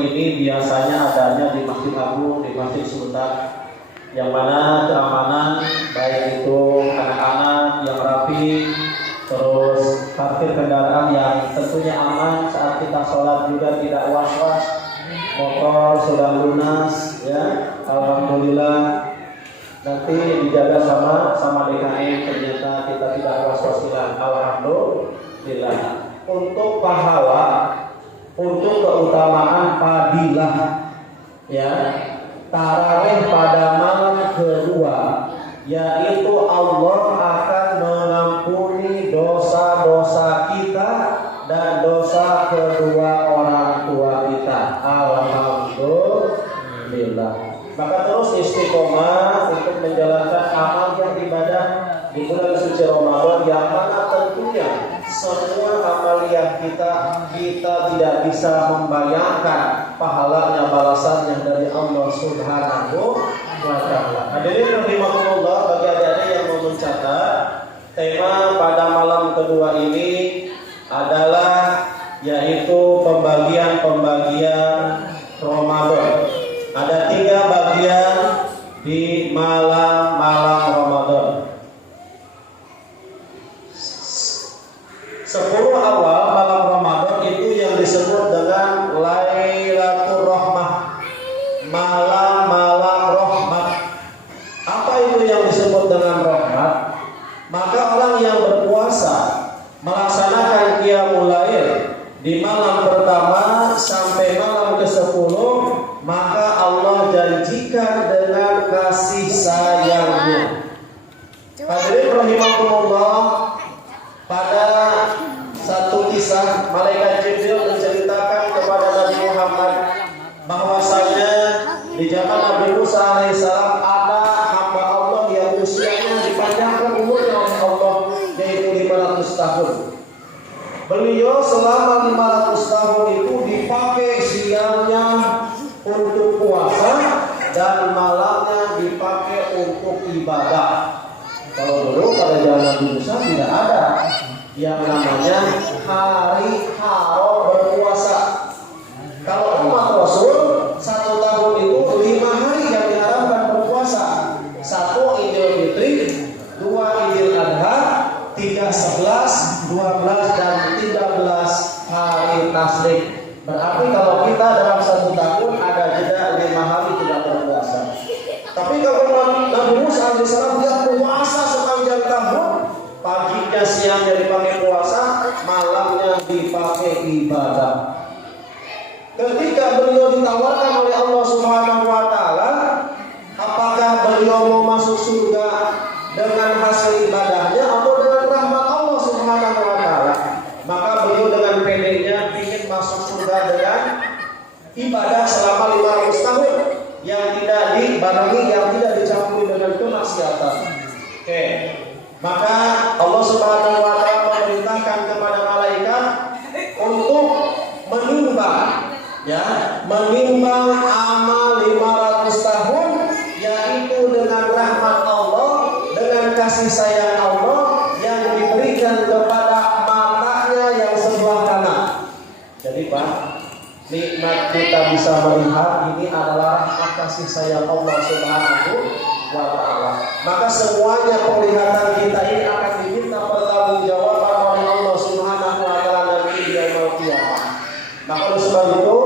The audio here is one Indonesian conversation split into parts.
ini biasanya adanya di Masjid Agung, di Masjid Sultan, yang mana keamanan baik itu anak-anak yang rapi, terus parkir kendaraan yang tentunya aman saat kita sholat juga tidak was-was, motor sudah lunas, ya, alhamdulillah. Nanti dijaga sama DKM, ternyata kita tidak was-was hilang, alhamdulillah. Untuk pahala, untuk keutamaan fadilah, ya, tarawih pada malam kedua, yaitu Allah akan mengampuni dosa-dosa kita dan dosa kedua orang tua kita. Alhamdulillah. Maka terus istiqomah untuk menjalankan amal yang ibadah di bulan suci Ramadan, yang mana tentunya semua amaliyah kita tidak bisa membayangkan pahalanya, balasannya dari Allah Subhanahu wa Ta'ala. Hadirin rahimakumullah, bagi adik-adik yang mau mencatat, tema pada malam kedua ini adalah yaitu pembagian Ramadan. Ada 3 bagian di malam-malam Ramadan. 10 awal malam Ramadan itu yang disebut dengan Lailatul Rahmah, malam-malam rahmat. Apa itu yang disebut dengan rahmat? Maka orang yang berpuasa melaksanakan qiyamul lail di malam pertama sampai malam ke-10, maka Allah janjikan dengan kasih sayangnya. Hadirin rahimakumullah, pada satu kisah malaikat Jibril menceritakan kepada Nabi Muhammad bahwasanya di zaman Nabi Musa alaihissalam ada hamba Allah yang usianya dipanjangkan umurnya oleh Allah, yaitu 500 tahun. Beliau selama 500 tahun itu dipakai siangnya untuk puasa dan malamnya dipakai untuk ibadah. Kalau dulu pada zaman Nabi Musa tidak ada yang namanya hari haram berpuasa. Kalau umat Rasul 1 tahun itu 5 hari yang diharamkan berpuasa. 1 Idul Fitri, 2 Idul Adha, 3 11, 12 dan 13 hari Tasyrik. Berarti kalau kita dalam 1 tahun ada jeda 5 hari tidak berpuasa. Tapi kalau Nabi Musa alaihissalam dia puasa sepanjang tahun, paginya siangnya dipakai puasa, malamnya dipakai ibadah. Ketika beliau ditawarkan oleh Allah Subhanahu wa Ta'ala, apakah beliau mau masuk surga dengan hasil ibadahnya atau dengan rahmat Allah Subhanahu wa Ta'ala? Maka beliau dengan pedenya ingin masuk surga dengan ibadah selama 500 tahun yang tidak dibarengi, yang tidak dicampuri dengan kemaksiatan. Oke. Maka Allah Subhanahu wa Ta'ala memerintahkan kepada malaikat untuk menimbang amal 500 tahun, yaitu dengan rahmat Allah, dengan kasih sayang Allah yang diberikan kepada matanya yang sebelah kanan. Jadi Pak, nikmat kita bisa melihat ini adalah rahmat kasih sayang Allah Subhanahu wa Ta'ala. Maka semuanya penglihatan kita ini akan diminta pertanggungjawaban oleh Allah Subhanahu wa Ta'ala nanti di yaumul qiyamah. Maka oleh sebab itu,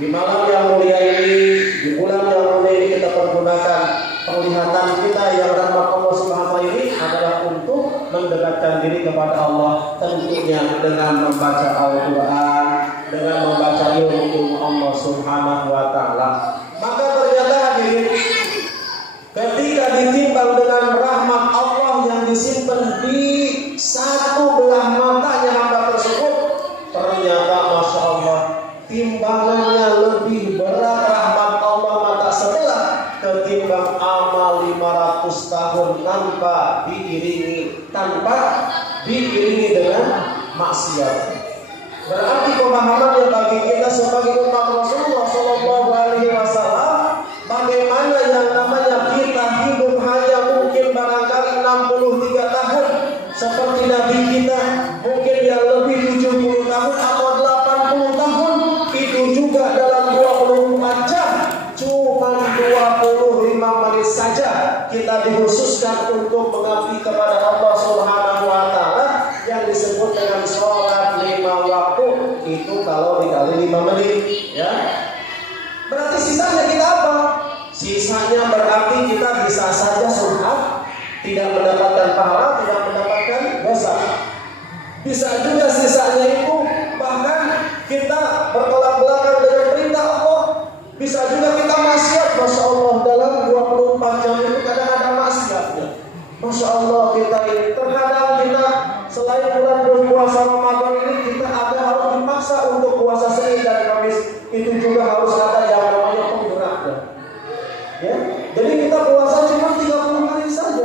di malam yang mulia ini, di bulan yang mulia ini, kita pergunakan penglihatan kita yang rahmat Allah Subhanahu wa Ta'ala ini adalah untuk mendekatkan diri kepada Allah, tentunya dengan membaca Al-Quran, dengan membaca ilmu Allah Subhanahu wa Ta'ala. Maka ternyata hadirin, ketika ditimbang dengan rahmat Allah yang disimpan di satu belah matanya hamba tersebut, ternyata Masya Allah, timbangannya lebih berat rahmat Allah mata sebelah ketimbang amal 500 tahun tanpa diiringi dengan maksiat. Berarti pemahaman yang bagi kita sebagai umat Rasulullah Shallallahu Alaihi Wasallam, bagaimana yang namanya kita hidup hanya mungkin barangkali 63 tahun, seperti Nabi kita mungkin yang lebih 70 tahun atau 80 tahun, itu juga dalam dikhususkan untuk mengabdi kepada Allah Subhanahu wa taala yang disebut dengan sholat 5 waktu itu kalau dikali 5 menit ya. Berarti sisanya kita apa? Sisanya berarti kita bisa saja sholat, tidak mendapatkan pahala, tidak mendapatkan dosa. Bisa juga sisanya itu bahkan kita bertolak belakang dengan perintah Allah. Bisa juga kita maksiat, Masya Allah, dalam 24 jam itu kadang ada maksiatnya. Masya Allah, kita ini terkadang kita selain bulan berpuasa Ramadan ini kita ada harus dipaksa untuk puasa Senin dan Kamis. Itu juga harus ada yang namanya penggeraknya. Ya, jadi kita puasa cuma 30 hari saja.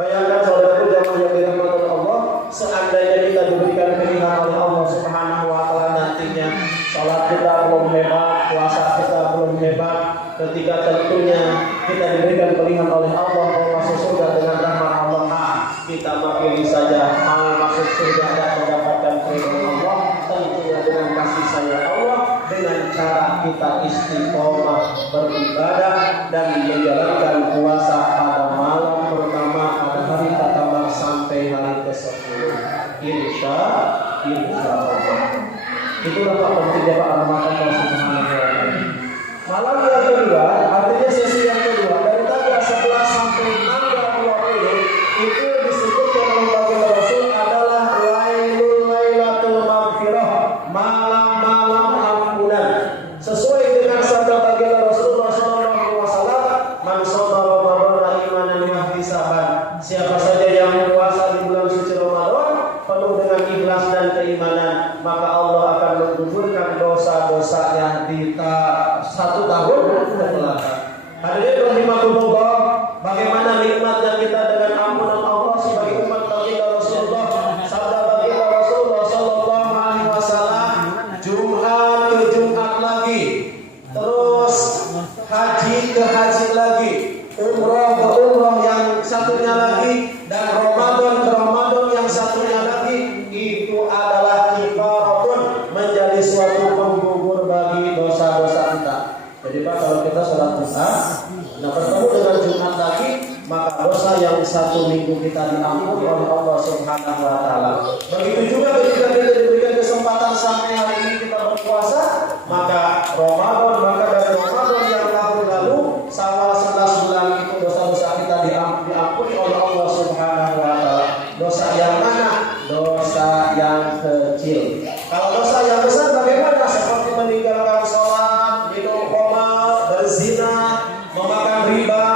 Bayangkan saudaraku jamaah yang dirahmati Allah, seandainya kita diberikan pilihan oleh Allah Subhanahu wa taala nantinya, salat kita belum hebat, puasa kita belum hebat, ketika tentunya kita diberikan pilihan oleh Allah mau masuk surga dengan rahmat Allah, kita pilih saja mau masuk surga dan mendapatkan ridho Allah, tentunya dengan kasih sayang Allah, dengan cara kita istiqomah beribadah dan menjalankan puasa pada malam pertama pada hari pertama sampai hari ke-10. Insya Allah. Itulah Pak pentingnya Pak Ramadan Subhanahu wa taala. Malam yang kedua, artinya sesi yang kedua dari tanggal 11 sampai tanggal 20 itu disebutkan oleh baginda Rasul adalah Lailatul Maghfirah, malam-malam ampunan. Sesuai dengan sabda baginda Rasulullah SAW, man shoma Ramadan imanan wa ihtisaban. Siapa saja yang puasa di bulan suci Ramadan penuh dengan ikhlas dan keimanan, maka Allah akan menggugurkan dosa-dosanya di 1 tahun ke belakang. Hadirin rahimakumullah, bagaimana nikmatnya kita dengan ampunan Allah sebagai umat baginda Rasulullah. Sabda baginda Rasulullah sallallahu alaihi wasallam, Jumat ke Jumat lagi, terus haji ke haji lagi, umrah ke umrah yang satunya lagi, dan Ramadan ke Ramadan yang satunya lagi, itu adalah kifaratun, menjadi suatu penggugur bagi dosa-dosa kita. Jadi Pak, kalau kita sholat Jumat, nah bertemu dengan Jumat lagi, maka dosa yang 1 minggu kita diampuni oleh Allah Subhanahu wa taala. Begitu juga ketika kita diberikan kesempatan sampai hari ini kita berpuasa, maka dari Ramadan yang tahun lalu Syawal 11 bulan itu dosa-dosa kita diampuni oleh Allah Subhanahu wa taala. Dosa yang mana? Dosa yang kecil. Kalau dosa yang besar bagaimana? Seperti meninggalkan sholat, minum khamar, berzina, memakan riba,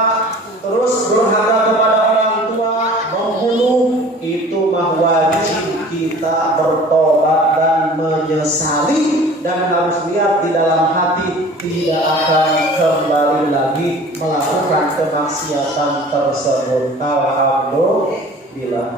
terus durhaka kepada orang tua, membunuh, itu mah wajib kita bertobat dan menyesali, dan harus lihat di dalam hati tidak akan kembali lagi melakukan kemaksiatan tersebut. Alhamdulillah.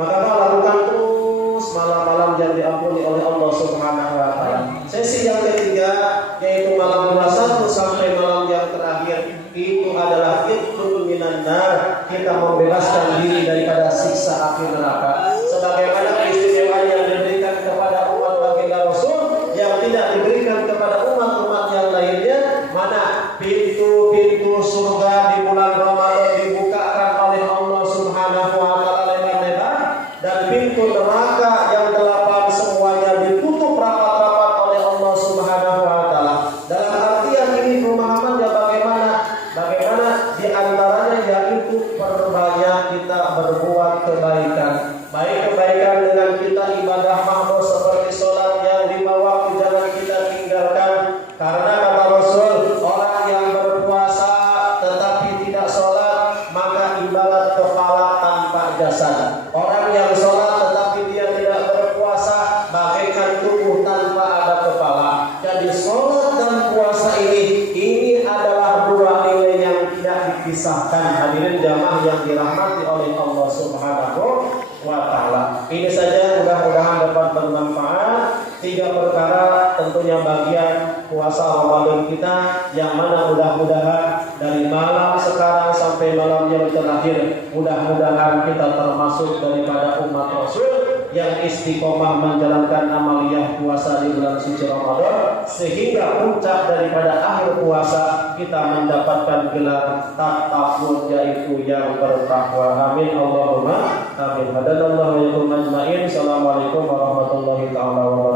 Maka lakukan terus malam-malam yang diampuni oleh Allah Subhanahu wa taala. Sesi yang ketiga yaitu malam 21 sampai malam yang terakhir itu adalah itqul minan nar, kita membebaskan diri daripada siksa api neraka. Sebagaimana keistimewaan yang diberikan kepada umat baginda Rasul yang tidak diberikan kepada umat-umat yang lainnya, mana pintu-pintu surga di bulan Ramadan dibukakan oleh Allah Subhanahu wa taala lebar-lebar, dan pintu neraka yang 8 semuanya ditutup rapat-rapat oleh Allah Subhanahu wa taala. Dalam artian ini pemahamannya bagaimana di antaranya yaitu perbanyak kita berbuat kebaikan. Baik kebaikan dengan kita ibadah mahdoh seperti sholat yang 5 waktu jangan kita tinggalkan. Karena kata Rasul, orang yang berpuasa tetapi tidak sholat maka ibarat kepala tanpa jasad. Orang yang sholat tetapi dia tidak berpuasa bagaikan tubuh tanpa ada kepala. Jadi sholat dan puasa ini adalah 2 nilai yang tidak dipisahkan. Hadirin jamaah yang dirahmati oleh Allah Subhanahu wa taala. Ini saja, mudah-mudahan dapat bermanfaat. 3 perkara tentunya bagian puasa Ramadan kita, yang mana mudah-mudahan dari malam sekarang sampai malam yang terakhir, mudah-mudahan kita termasuk daripada umat Rasul yang istiqomah menjalankan amaliyah puasa di bulan suci Ramadan sehingga puncak daripada akhir puasa kita mendapatkan gelar taqwa, yaitu yang bertakwa. Amin Allahumma amin. Hadanallahu wa iyyakum ajmain. Assalamualaikum warahmatullahi wabarakatuh.